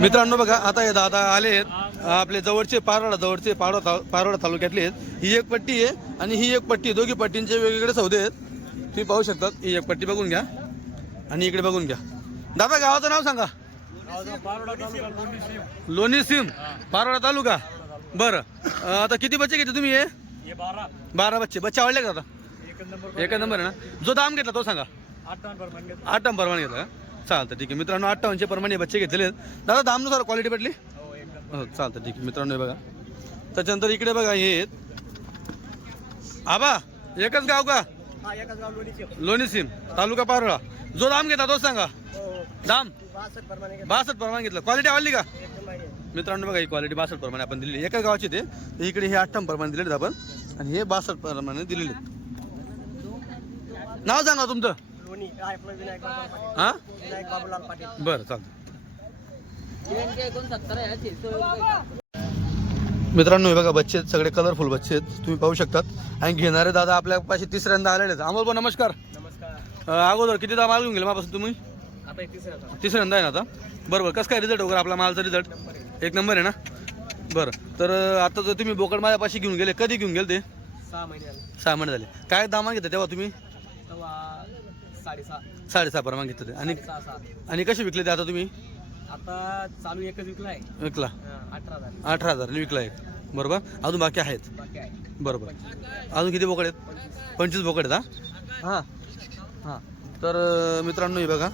मित्रांनो बघा, आता हे दादा आले आहेत आपले जवळचे पारोडा तालुक्यातले आहेत. ही एक पट्टी आहे आणि ही एक पट्टी, दोघी पट्टींचे वेगवेगळे सौदे आहेत. तुम्ही पाहू शकता. ही एक पट्टी बघून घ्या आणि इकडे बघून घ्या. दादा गावाचं नाव सांगा. लोणी सिम, पारोडा तालुका. बरं, आता किती बच्चे घेतले तुम्ही? हे 12 बच्चे आवडले का दादा? एक नंबर आहे ना. जो दाम घेतला तो सांगा. 58 प्रमाणे घेतला. चालतं, ठीक आहे मित्रांनो. 58 प्रमाणे बच्चे घेतलेले आहेत दादा. दामनुसार क्वालिटी पडली. हो चालतं, ठीक आहे मित्रांनो. बघा त्याच्यानंतर इकडे बघा, हे आहेत आबा. एकच गाव का? लोणी सिम, तालुका पारोळा. जो दाम घेतला तोच सांगा. दाम 62 प्रमाणे घेतलं. क्वालिटी आवडली का मित्रांनो? बघा ही क्वालिटी 62 प्रमाणे आपण दिलेली. एका गावाची ते इकडे हे 58 प्रमाणे दिलेले आपण आणि हे 62 प्रमाणे दिलेले. नाव सांगा तुमचं. हा बरं, चालतं. मित्रांनो हे बघा, बच्चे आहेत सगळे, कलरफुल बच्चे आहेत. तुम्ही पाहू शकतात. आणि घेणारे दादा आपल्या पाशी तिसऱ्यांदा आलेले आहेत. अमोल भाऊ नमस्कार. अगोदर किती दाम माल घेऊन गेले मापासून तुम्ही? तिसऱ्यांदा आहे ना आता. बरोबर. कसं काय रिझल्ट वगैरे आपला मालचा रिझल्ट? एक नंबर आहे ना. बरं, तर आता जर तुम्ही बोकड माझ्यापाशी घेऊन गेले, कधी घेऊन गेले ते? 6 महिने झाले. काय दामा घेतले तेव्हा तुम्ही? 6.5 प्रमाण घेतले ते. आणि कसे विकले ते आता तुम्ही? आता चालू एकच विकला. 18,000 विकला एक. बरोबर. अजून बाकी आहेत. बरोबर. अजून किती बोकड आहेत? 25 बोकड आहेत. हां हां. तर मित्रांनो हे बघा,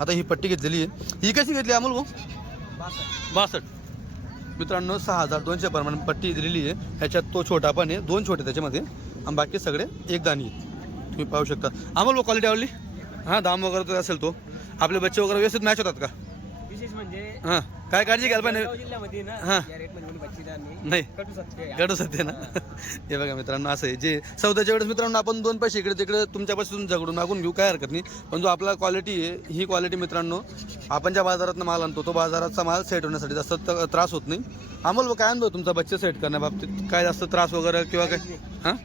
आता ही पट्टी घेतलेली आहे. ही कशी घेतली अमोल भाऊ? 62 मित्रांनो. 6,200 प्रमाणे पट्टी दिलेली आहे. ह्याच्यात तो छोटा पण आहे, 2 छोटे त्याच्यामध्ये, आणि बाकी सगळे एक दाणी आहेत. तुम्ही पाहू शकता. अमोल भाऊ क्वालिटी आवडली? हां, दाम वगैरे तर असेल तो. आपले बच्चे वगैरे व्यवस्थित मॅच होतात का? विशेष म्हणजे हां, काय काळजी घ्यायला पाहिजे? जिल्ह्यामध्ये ना हां. या रेट मध्ये बच्ची नाही, कटू सत्य ना. हे बघा मित्रांनो, असं आहे जे सौद्याच्या वेळेस मित्रांनो आपण 2 पैसे इकडे तिकडे तुमच्यापासून झगडून मागून घेऊ, काय हरकत नाही. पण जो आपला क्वालिटी आहे, ही क्वालिटी मित्रांनो, आपण ज्या बाजारात माल आणतो तो बाजाराचा माल सेट होण्यासाठी जास्त त्रास होत नाही. अमोल काय अनुभव तुमचा बच्चे सेट करण्याबाबतीत? काय जास्त त्रास वगैरे किंवा काय? हां,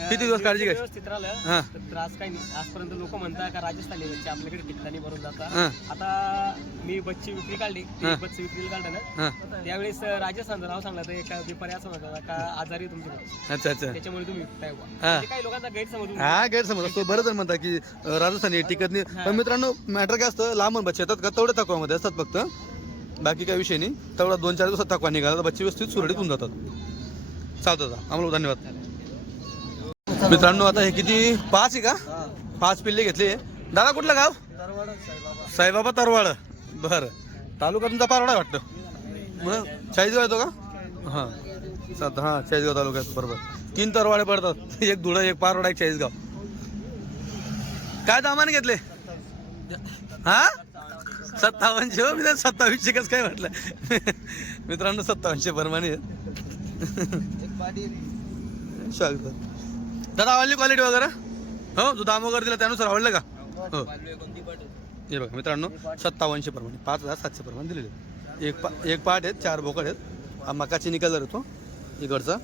किती दिवस काळजी घ्यायची? व्यवस्थित राहिलं हां, तर त्रास काही नाही. आजपर्यंत लोक म्हणतात का राजस्थानी बच्चे आपल्याकडे ठिकाणी भरून जातात. हां, आता मी बच्ची विक्री काढली, बच्ची विक्रीला काढलं ना, हां. त्यावेळेस राजस्थानचं नाव सांगलं तर एका व्यापारी असं म्हणतात का आजारी तुमची बच्ची, अच्छा अच्छा. त्याच्यामुळे तुम्ही विकताय बुवा. हां. म्हणजे काही लोकांचा गैरसमज होऊन हा, गैरसमज असतो. बरं जण म्हणतात की राजस्थानी टिकत नाही. पण मित्रांनो मॅटर काय असतं, लांबून बच्चे येतात का तेवढे थकवामध्ये असतात फक्त, बाकी काही विषय नाही. तेवढा 2-4 दिवसात थकवा निघाला तर बच्चे व्यवस्थित सुरळीत होऊन जातात. चालतं दादा. आम्हाला धन्यवाद. मित्रांनो आता हे किती, 5 आहे का? 5 पिल्ले घेतले. दादा कुठलं गाव? साईबाबा तरवाड. बरं. तालुका तुमचा पारोडा वाटतं. मग चाळीसगाव येतो का? हां चालतं. हां, चाळीसगाव तालुक्यात. बरोबर. 3 तरवाडे पडतात, एक धुळं, एक पारोडा, एक चाळीसगाव. काय दामाने घेतले? हा 57. हो, मी 27 कसं काय म्हटलं. मित्रांनो 57 प्रमाणे स्वागत. दादा आवडली क्वालिटी वगैरे? हो, जो दाम वगैरे दिला त्यानुसार आवडलं का? हो. हे बघा मित्रांनो 57 प्रमाणे 5,700 प्रमाणे दिलेले. एक पाट आहेत, 4 बोकड आहेत. हा मकाची निकाल येतो इकडचा.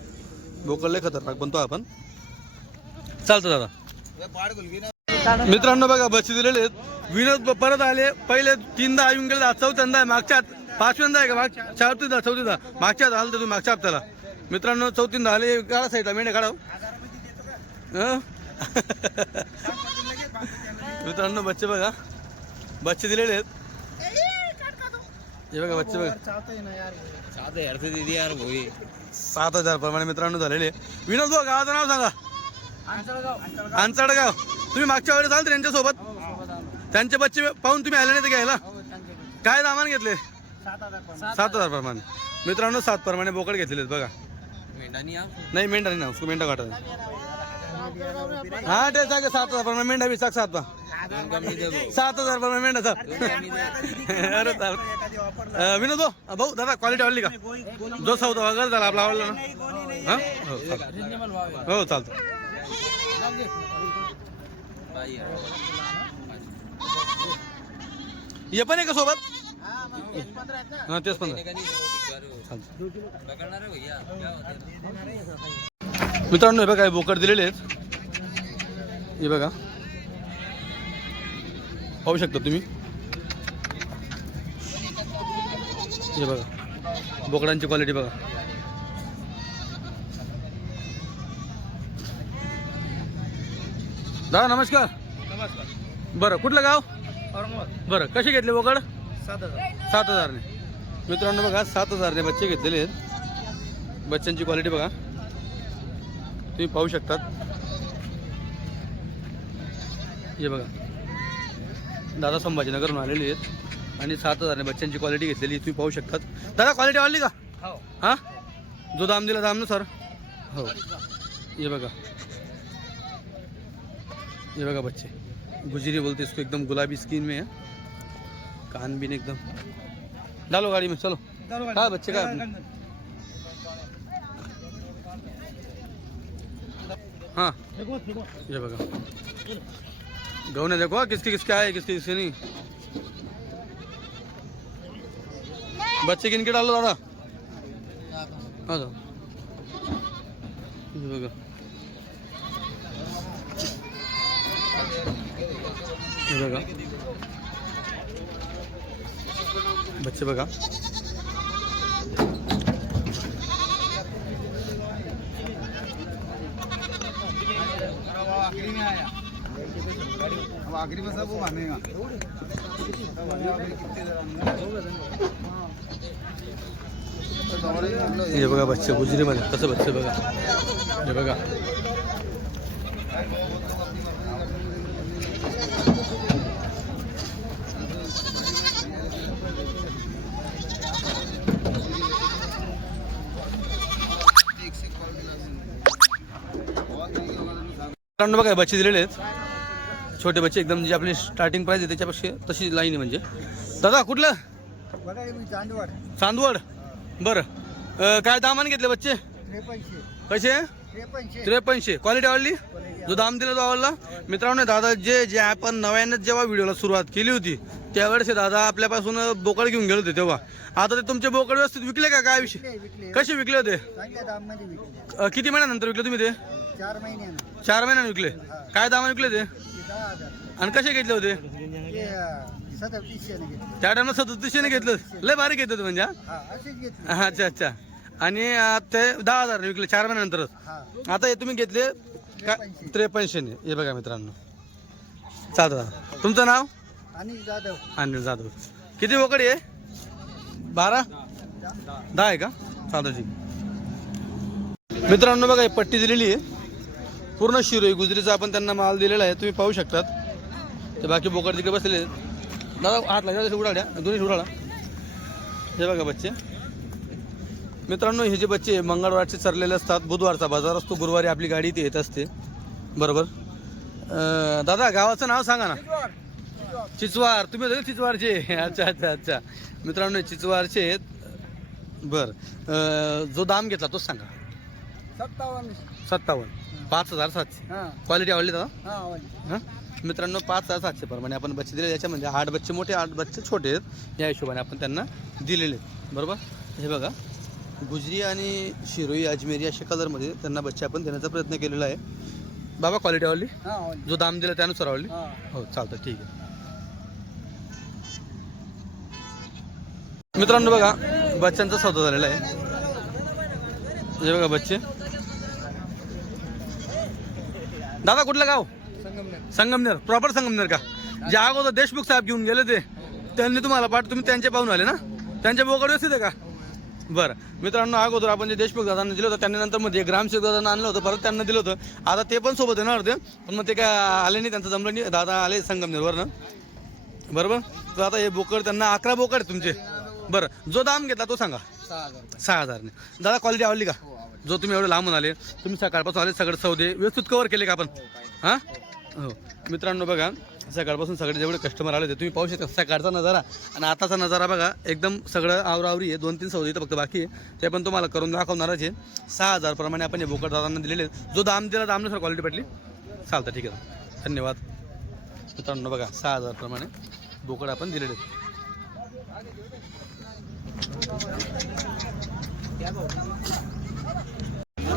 बोकड लय खतरनाक बनतो आपण. चालतं दादा. मित्रांनो बघा, बच्चे दिलेले आहेत. विनोद परत आले. पहिले 3दा येऊन गेले, 4थ्यांदा आहे. मागच्या 5व्यांदा आहे का? 4थीदा मागच्या आलं तर तुम्ही मागच्या हप्त्याला. मित्रांनो 4थींदा आले. काढा साईडला मेंढे काढा. मित्रांनो बच्चे बघा, बच्चे दिलेले आहेत. हे बघा बच्चे बघा. 7,000 प्रमाणे मित्रांनो झालेले. विनोद भाऊ गावाचं नाव सांगा. अंचडगाव. तुम्ही मागच्या वेळेस आल तर त्यांच्यासोबत? त्यांचे बच्चे पाहून तुम्ही आले नाही तर घ्यायला? काय दामान घेतले? 7,000 प्रमाणे. मित्रांनो 7 प्रमाणे बोकड घेतलेले आहेत बघा. नाही मेंढा नाही ना, उसको मेंढा काटा. हाँ ते 7,000 प्रमाणे मेंढा भी 7,000 प्रमाणे मेंढा. अरे विनोद भाऊ दादा क्वालिटी आवडली का? जो सौदा वगैरे झाला आपला आवडला ना? हां हो चालतं. हे पण आहे का सोबत? हां तेच 15. मित्रांनो हे बघा बोकड दिलेले आहेत. हे बघा पाहू शकता तुम्ही. हे बघा बोकडांची क्वालिटी बघा. दादा नमस्कार. नमस्कार. बरं कुठलं गाव? औरंगाबाद. बरं कसे घेतले बोकड? 7,000. 7,000ने. मित्रांनो बघा 7,000ने बच्चे घेतलेले आहेत. बच्चांची क्वालिटी बघा तुम्ही पाहू शकतात. हे बघा दादा संभाजीनगरहून आलेले आहेत आणि 7,000ने बच्चांची क्वालिटी घेतलेली तुम्ही पाहू शकतात. दादा क्वालिटी आवडली का? हो. हां जो दाम दिला दामनुसार. हो ये बघा ये बघा बच्चे गुजरी बोलते इसको, एकदम गुलाबी स्किन में है, कान भी एकदम. डालो गाड़ी में चलो. हाँ बच्चे का हाँ ये बघा गौने देखो हाँ, किसकी किसके आए किसकी किसके नहीं. बच्चे किनके डालो दादा. हाँ जाओ ये बघा हे बघा बच्चे बघा. आखिरी में सब वो मानेगा. हे बघा बच्चे गुजरीमध्ये कसं बच्चे बघा. हे बघा बघा बच्चे दिलेले आहेत छोटे बच्चे एकदम, जे आपली स्टार्टिंग प्राइस आहे त्याच्यापेक्षा तशी लाईन आहे. म्हणजे दादा कुठलं? चांदवड. बरं काय दामाने घेतले बच्चे? कसे? 53. क्वालिटी आवडली? जो दाम दिला तो आवडला. मित्रांनो दादा जे आपण नव्याने जेव्हा व्हिडिओला सुरुवात केली होती त्यावेळेस दादा आपल्यापासून बोकड घेऊन गेले होते, तेव्हा आता ते तुमचे बोकड व्यवस्थित विकले का? काय विषय कसे विकले होते? किती महिन्यानंतर विकले तुम्ही ते? 4 महिन्याने विकले. काय दामाने विकले ते आणि कसे घेतले होते? त्या टाइमला 3700 घेतलं. लय भारी घेतलं म्हणजे. अच्छा अच्छा. आणि ते 10,000 विकले 4 महिन्यानंतरच. आता हे तुम्ही घेतले का 5300. हे बघा मित्रांनो. चालतं. तुमचं नाव? अनिल जाधव. किती बोकड आहे? 12 10 आहे का? चालतं ठीक. मित्रांनो बघा पट्टी दिलेली आहे पूर्ण शिरोई गुजरीचा आपण त्यांना माल दिलेला आहे तुम्ही पाहू शकतात. ते बाकी बोकड तिकडे बसलेले आहेत. दादा हात लागला उडाड्या दोन्ही उडाला. हे बघा बच्चे. मित्रांनो हे जे बच्चे मंगळवारचे चरलेले असतात, बुधवारचा बाजार असतो, गुरुवारी आपली गाडी इथे येत असते बरोबर. दादा गावाचं नाव सांगा ना. चिचवार. तुम्ही चिचवारचे? अच्छा अच्छा अच्छा. मित्रांनो चिचवारचे आहेत. बरं जो दाम घेतला तोच सांगा. 57. 5,700. क्वालिटी आवडली दादा? हां मित्रांनो 5,700 प्रमाणे आपण बच्चे दिले. याच्यामध्ये 8 बच्चे मोठे 8 बच्चे छोटे आहेत. या हिशोबाने आपण त्यांना दिलेले आहेत बरोबर. हे बघा गुजरी आणि शिरोई अजमेरी अशा कलरमध्ये त्यांना बच्चे आपण देण्याचा प्रयत्न केलेला आहे. बाबा क्वालिटी आवडली? जो दाम दिला त्यानुसार आवडली? हो चालतं ठीक आहे. मित्रांनो बघा बच्चांचा सौदा झालेला आहे. हे बघा बच्चे. दादा कुठलं गाव? संगमनेर. प्रॉपर संगमनेर का? ज्या अगोदर देशमुख साहेब घेऊन गेले ते त्यांनी तुम्हाला तुम्ही त्यांचे पाहून आले ना? त्यांच्या बोकड व्यवस्थित आहे का? बरं मित्रांनो अगोदर आपण जे देशमुख दादांना दिलं होतं त्यांनी नंतर मध्ये ग्रामसेवक दादांना आणलं होतं, परत त्यांना दिलं होतं. आता ते पण सोबत येणार होते पण मग ते काय आले नाही, त्यांचं जमलं नाही. दादा आले संगमनेरवरनं बरोबर. तर आता हे बोकड त्यांना 11 बोकड आहेत तुमचे. बरं जो दाम घेतला तो सांगा. 6,000ने. दादा क्वालिटी आवडली का? जो तुम्ही एवढे लांबून आले, तुम्ही सकाळपासून आले, सगळे सौदे व्यवस्थित कव्हर केले का आपण? हां हो मित्रांनो बघा सकाळपासून सगळे जेवढे कस्टमर आले होते तुम्ही पाहू शकता. सकाळचा नजारा आणि आताचा नजारा बघा एकदम सगळं आवरावरी आहे. 2-3 सौदे इथं फक्त बाकी आहे, ते पण तुम्हाला करून दाखवणारच आहे. 6,000 प्रमाणे आपण हे बोकड दादांना दिलेले. जो दाम दिला दामनुसार क्वालिटी पडली. चालतं ठीक आहे धन्यवाद. मित्रांनो बघा 6,000 प्रमाणे बोकड आपण दिलेले.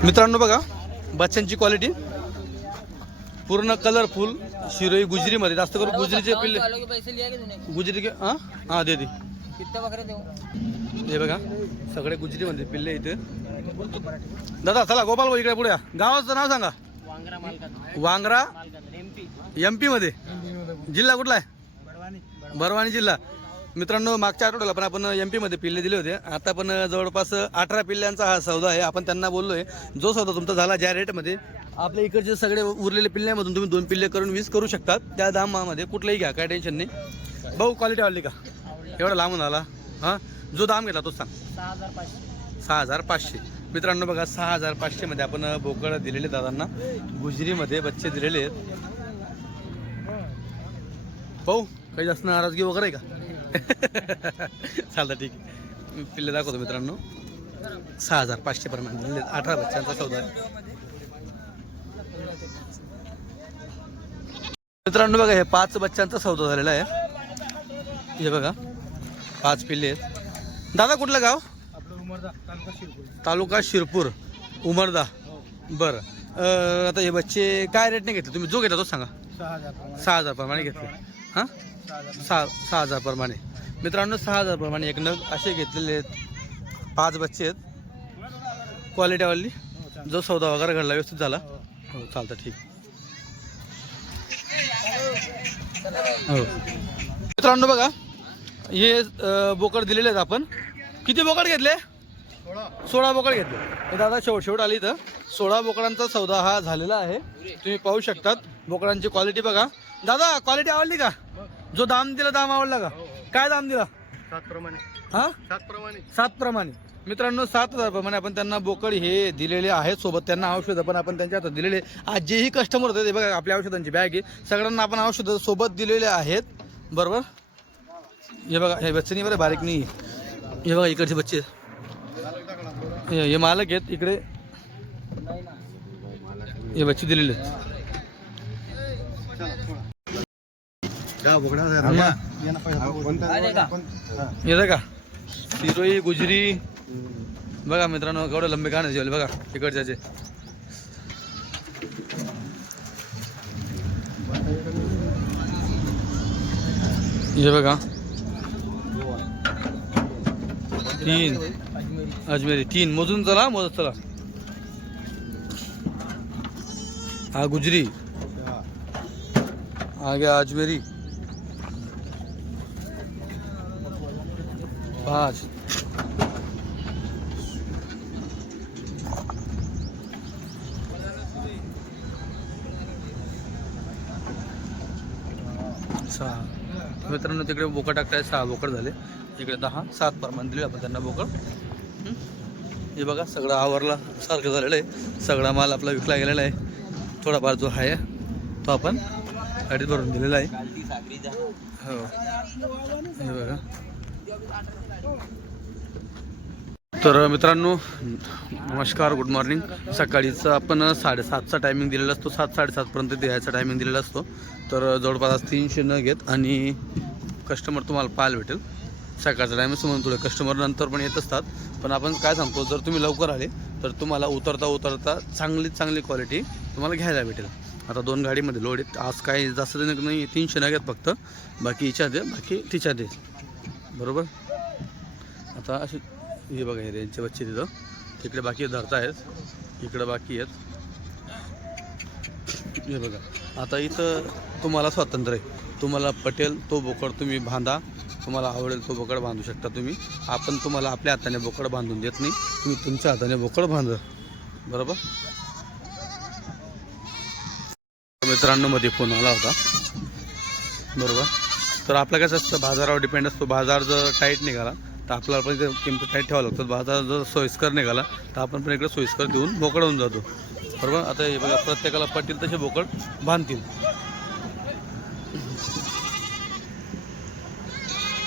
मित्रांनो बघा बच्चांची क्वालिटी पूर्ण कलरफुल शिरोई गुजरीमध्ये, जास्त करून गुजरीचे पिल्ले गुजरी के हां हां दे दी किती बकरे देऊ? हे बघा सगळे गुजरीमध्ये पिल्ले इथे. दादा चला गोपाल भाऊ इकडे पुढे या. गावाचं नाव सांगा. वांगरा मालकात वांगरा MP MP मध्ये. जिल्हा कुठला आहे? बरवाणी जिल्हा. मित्रांनो मागच्या आठवड्याला पण आपण MP मध्ये पिल्ले दिले होते. आता पण जवळपास 18 पिल्ल्यांचा हा सौदा आहे. आपण त्यांना बोललोय जो सौदा तुमचा झाला ज्या रेटमध्ये आपल्या इकडचे सगळे उरलेले पिल्ल्यामधून तुम्ही 2 पिल्ले करून 20 करू शकतात. त्या दामामध्ये कुठलंही घ्या, काय टेन्शन नाही. भाऊ क्वालिटी आवडली का? एवढा लांबून आला. हां जो दाम घेतला तोच सांग. 6500. मित्रांनो बघा 6500 मध्ये आपण बोकड दिलेले दादांना. गुजरीमध्ये बच्चे दिलेले आहेत. भाऊ काही जास्त नाराजगी वगैरे आहे का? चालतं ठीक आहे. पिल्ले दाखवतो मित्रांनो. 6500 प्रमाणे दिलेले 18 बच्चांचा सौदा आहे. मित्रांनो बघा हे 5 बच्चांचा सौदा झालेला आहे. हे बघा 5 पिल्ले आहेत. दादा कुठलं गाव? तालुका शिरपूर उमरदा. बरं आता हे बच्चे काय रेटने घेतले तुम्ही? जो घेतला तो सांगा. 6000 प्रमाणे घेतले. हां 6000 प्रमाणे. मित्रांनो 6000 प्रमाणे एक नग असे घेतलेले आहेत. 5 बच्चे आहेत. क्वालिटीवाली. जो सौदा वगैरे घडला व्यवस्थित झाला. हो चालतं ठीक. हो मित्रांनो बघा हे बोकड दिलेले आहेत आपण. किती बोकड घेतले? 16 बोकड घेतले. हे दादा शेवट आली तर 16 बोकडांचा सौदा हा झालेला आहे. तुम्ही पाहू शकतात बोकडांची क्वालिटी बघा. दादा क्वालिटी आवडली का? जो दाम दिला दाम आवडला का? काय दाम दिला? 7 प्रमाणे. हां 7 प्रमाणे. मित्रांनो 7000 प्रमाणे आपण त्यांना बोकड हे दिलेले आहेत. सोबत त्यांना औषधं पण आपण त्यांच्या हातात दिलेले. आज जेही कस्टमर होते ते बघा आपल्या औषधांची बॅग आहे. सगळ्यांना आपण औषधं सोबत दिलेले आहेत. बरोबर. हे बघा हे बच्चे नाही बरं बारीक नाही. हे बघा इकडचे बच्चे हे मालक आहेत इकडे. हे बच्चे दिलेले आहेत. येतं का सिरोई गुजरी बघा मित्रांनो केवढं लंबे कान जेवले बघा इकडच्याचे. हे बघा 3 अजमेरी 3 मोजून चला मोजत चला. हा गुजरी आ गया अजमेरी 5. मित्रांनो तिकडे बोकड टाकताय 6 बोकड झाले. इकडे 10 7 प्रमाण दिले आपण त्यांना बोकड. हे बघा सगळं आवरला सारखं झालेलं आहे. सगळा माल आपला विकला गेलेला आहे. थोडाफार जो आहे तो आपण गाडीत भरून दिलेला आहे. हो हे बघा. तर मित्रांनो नमस्कार गुड मॉर्निंग. सकाळीचा आपण 7:30चा टायमिंग दिलेला असतो. 7-7:30पर्यंत यायचा टायमिंग दिलेला असतो. तर जवळपास 300 न घेत आणि कस्टमर तुम्हाला पाहायला भेटेल. सकाळचा टायमिंग म्हणून थोडे कस्टमर नंतर पण येत असतात. पण आपण काय सांगतो जर तुम्ही लवकर आले तर तुम्हाला उतरता चांगली क्वालिटी तुम्हाला घ्यायला भेटेल. आता 2 गाडीमध्ये लोड आहेत. आज काय जास्त नाही 300 न घेत फक्त. बाकी हिच्या दे बाकी तिच्या दे. बरोबर. आता असे हे बघा हे रेंजचे बच्चे तिथं तिकडे बाकी धरत आहेत. इकडे बाकी आहेत. हे बघा आता इथं तुम्हाला स्वातंत्र्य आहे. तुम्हाला पटेल तो बोकड तुम्ही बांधा. तुम्हाला आवडेल तो बोकड बांधू शकता तुम्ही. आपण तुम्हाला आपल्या हाताने बोकड बांधून देत नाही. तुम्ही तुमच्या हाताने बोकड बांधा. बरोबर. मित्रांनो मध्ये फोन आला होता. बरोबर. तर आपलं कसं असतं बाजारावर डिपेंड असतो. बाजार जर टाईट निघाला तर आपल्याला पण किंमत टाईट ठेवावं लागतं. बाजार जर सोयीस्कर निघाला तर आपण पण इकडे सोयीस्कर देऊन बोकड होऊन जातो. बरोबर. आता हे बघा प्रत्येकाला पटेल तसे बोकड बांधतील.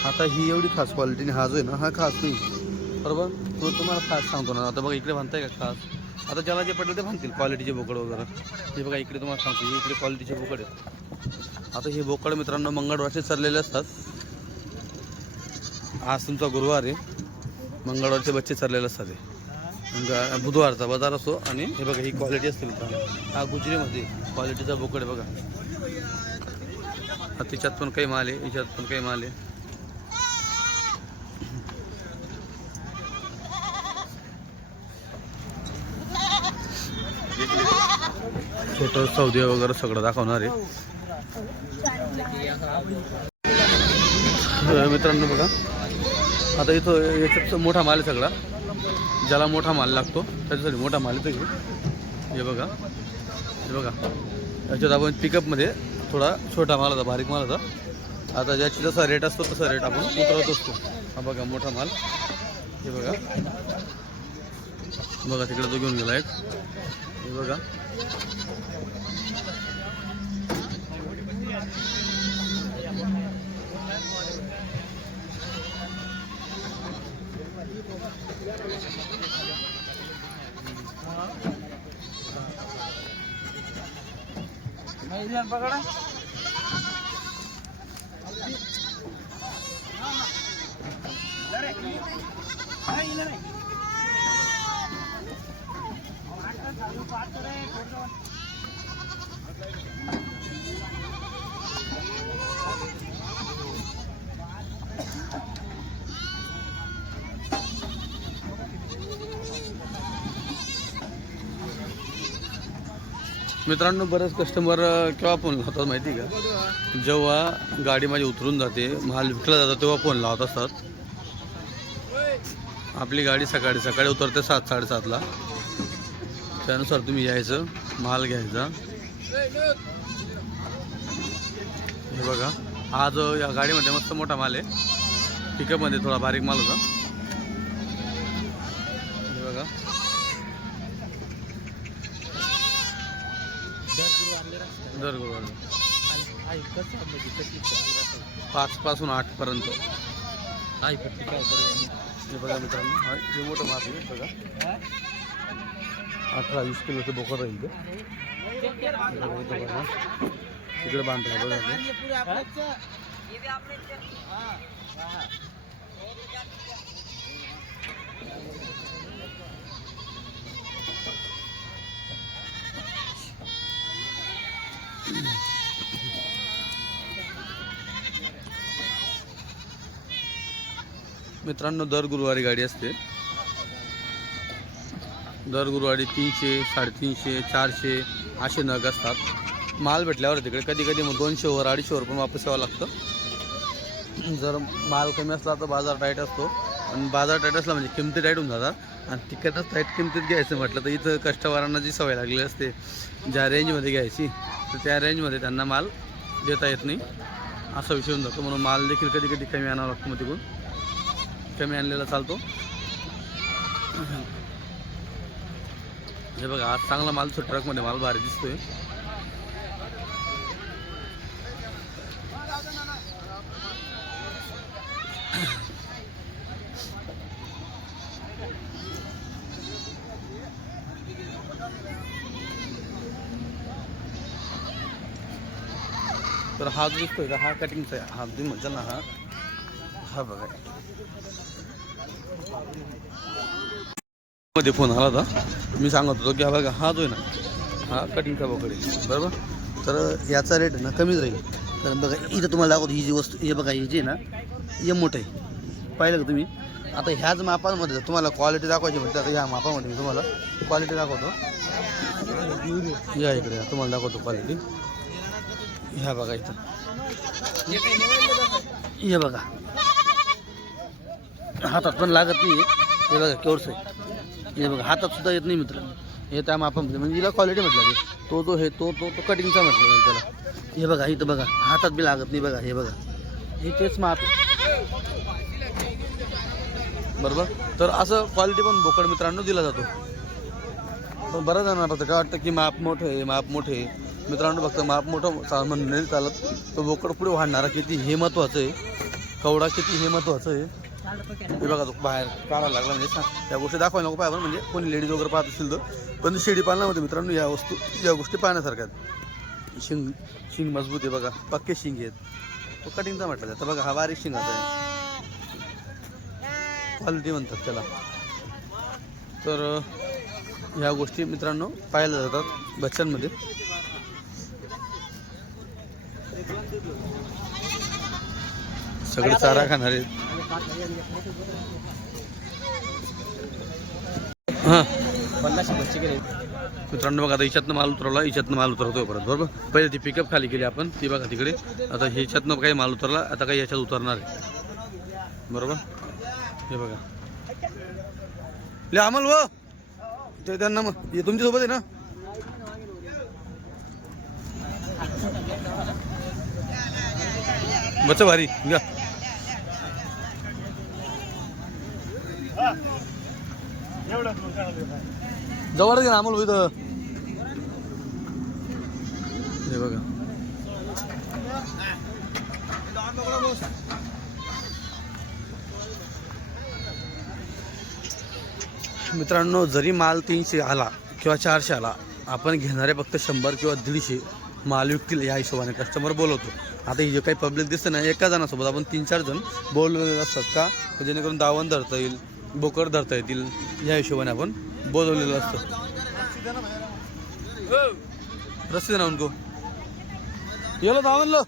आता ही एवढी खास क्वालिटीने हा जो आहे ना हा खास नाही. बरोबर. तो तुम्हाला खास सांगतो ना. आता बघा इकडे बांधताय का खास. आता ज्याला जे पटेल ते बांधतील क्वालिटीचे बोकड वगैरे. हे बघा इकडे तुम्हाला सांगतो हे इकडे क्वालिटीचे बोकड आहेत. आता हे बोकड मित्रांनो मंगळवारचे चाललेले असतात. आज तुमचा गुरुवार आहे. मंगळवारचे बच्चे चाललेले असतात. हे बुधवारचा बाजार असतो. आणि हे बघा ही क्वालिटी असते मित्रांनो. हा गुजरीमध्ये क्वालिटीचा बोकड आहे बघा. तिच्यात पण काही माल आहे. याच्यात पण काही माल आहे. छोटं सौदे वगैरे सगळं दाखवणार आहे. मित्रांनो बघा, आता इथं याच्यात मोठा माल आहे सगळा. ज्याला मोठा माल लागतो त्याच्यासाठी मोठा माल येतो. हे बघा, हे बघा, याच्यात आपण पिकअपमध्ये थोडा छोटा माल होता, बारीक माल होता. आता ज्याची जसा रेट असतो तसा रेट आपण उतरवत असतो. हा बघा मोठा माल, हे बघा, बघा तिकडे तो घेऊन गेला एक. हे बघा, पकडा. मित्रांनो बरेच कस्टमर केव्हा फोन लावतात माहिती आहे का? जेव्हा गाडी माझी उतरून जाते, माल विकला जातो तेव्हा फोन लावत असतात. आपली गाडी सकाळी सकाळी उतरते 7-7:30ला. त्यानुसार तुम्ही यायचं, माल घ्यायचा. हे बघा, आज या गाडीमध्ये मस्त मोठा माल आहे. पिकअपमध्ये थोडा बारीक माल होता. हे बघा, 5 पासून 8 पर्यंत. हे बघा मित्रांनो, हा हे मोठं माप आहे बघा. 18-20 किलोचं बोकड राहील ते. तिकडे बांधतो बघा ते. मित्रांनो दर गुरुवारी गाडी असते. दर गुरुवारी 300, 350, 400 असे नग असतात. माल भेटल्यावर तिकडे कधी कधी मग 200वर 250वर पण वापस यावं लागतं. जर माल कमी असला तर बाजार टाईट असतो. आणि बाजार टाईट असला म्हणजे किमती टाईट होऊन जातात. आणि तिकडनंच टाईट किमतीत घ्यायचं म्हटलं तर इथं कस्टमरांना जी सवय लागलेली असते ज्या रेंजमध्ये घ्यायची, तर त्या रेंजमध्ये त्यांना माल देता येत नाही, असा विषय होऊन जातो. म्हणून माल देखील कधी कधी कमी आणावं लागतो. मग तिकडून कमी आणलेला चालतो. हे बघा, आज चांगला माल ट्रकमध्ये माल भारी दिसतोय. तर हा जो दिसतोय का, हा कटिंगचा आहे. हा तुम्ही म्हणता ना, हा बघा मध्ये फोन आला होता. मी सांगत होतो की हा बघा, हा जो आहे ना, हा कटिंगचा बोकड आहे बरोबर. तर याचा रेट आहे ना कमीच राहील. कारण बघा इथं तुम्हाला दाखवतो ही जी वस्तू, हे बघा ही जी आहे ना, हे मोठं आहे. पाहिलं का तुम्ही? आता ह्याच मापामध्ये जर तुम्हाला क्वालिटी दाखवायची म्हणजे आता ह्या मापामध्ये मी तुम्हाला क्वालिटी दाखवतो. या इकडे तुम्हाला दाखवतो क्वालिटी. ह्या बघा इथं, हे बघा हातात पण लागत नाही. हे बघा केवढं आहे. हे बघा हातात सुद्धा येत नाही मित्रांनो. हे त्या मापामध्ये म्हणजे हिला क्वालिटी म्हटलं तो जो हे तो कटिंगचा म्हटलं त्याला. हे बघा इथं बघा हातात बी लागत नाही. बघा हे बघा, हे तेच माप आहे बरोबर. तर असं क्वालिटी पण बोकड मित्रांनो दिला जातो. पण बऱ्याच जणांना फक्त काय वाटतं की माप मोठं आहे, माप मोठे आहे. मित्रांनो फक्त माप मोठं सामान नाही चालत, तो बोकड पुढे वाढणारा किती हे महत्त्वाचं आहे, कवडा किती हे महत्त्वाचं आहे. हे बघा तो बाहेर काढायला लागला म्हणजे त्या गोष्टी दाखवायला नको पाहिजे. म्हणजे कोणी लेडीज वगैरे पाहत असेल तर. पण शेळी पालनामध्ये मित्रांनो या गोष्टी पाहण्यासारख्या आहेत. शिंग मजबूत आहे बघा, पक्के शिंग आहेत. तो कटिंगचा म्हटलं जातं बघा. हा बारीक शिंगाचा आहे, क्वालिटी म्हणतात त्याला. तर ह्या गोष्टी मित्रांनो पाहायला जातात बच्चांमध्ये. सगळे चारा खाणारे. हां 50 बच्चे गेले. मित्रांनो बघा आता हिच्यातनं माल उतरवला, हिच्यातनं माल उतरवतोय परत बरोबर. पहिले ती पिकअप खाली केली आपण, ती बघा तिकडे. आता ह्याच्यातनं काही माल उतरला, आता काही याच्यात उतरणार आहे बरोबर. हे बघा ले अमल व ते त्यांना मग हे तुमच्यासोबत आहे ना. बच्चा भारी घ्या जवळ घे ना अमोल भाई तर. हे बघा मित्रांनो, जरी माल 300 आला किंवा 400 आला, आपण घेणारे फक्त 100 किंवा 150 माल विकतील या हिशोबाने कस्टमर बोलवतो. आता हे जे काही पब्लिक दिसतं ना, एका जणासोबत आपण 3-4 जण बोलवलेले असतात का, जेणेकरून दावण धरता येईल, बोकड धरता येतील या हिशोबाने आपण बोलवलेलं असतं. रस्सी देना उनको, ये लो दावण लो.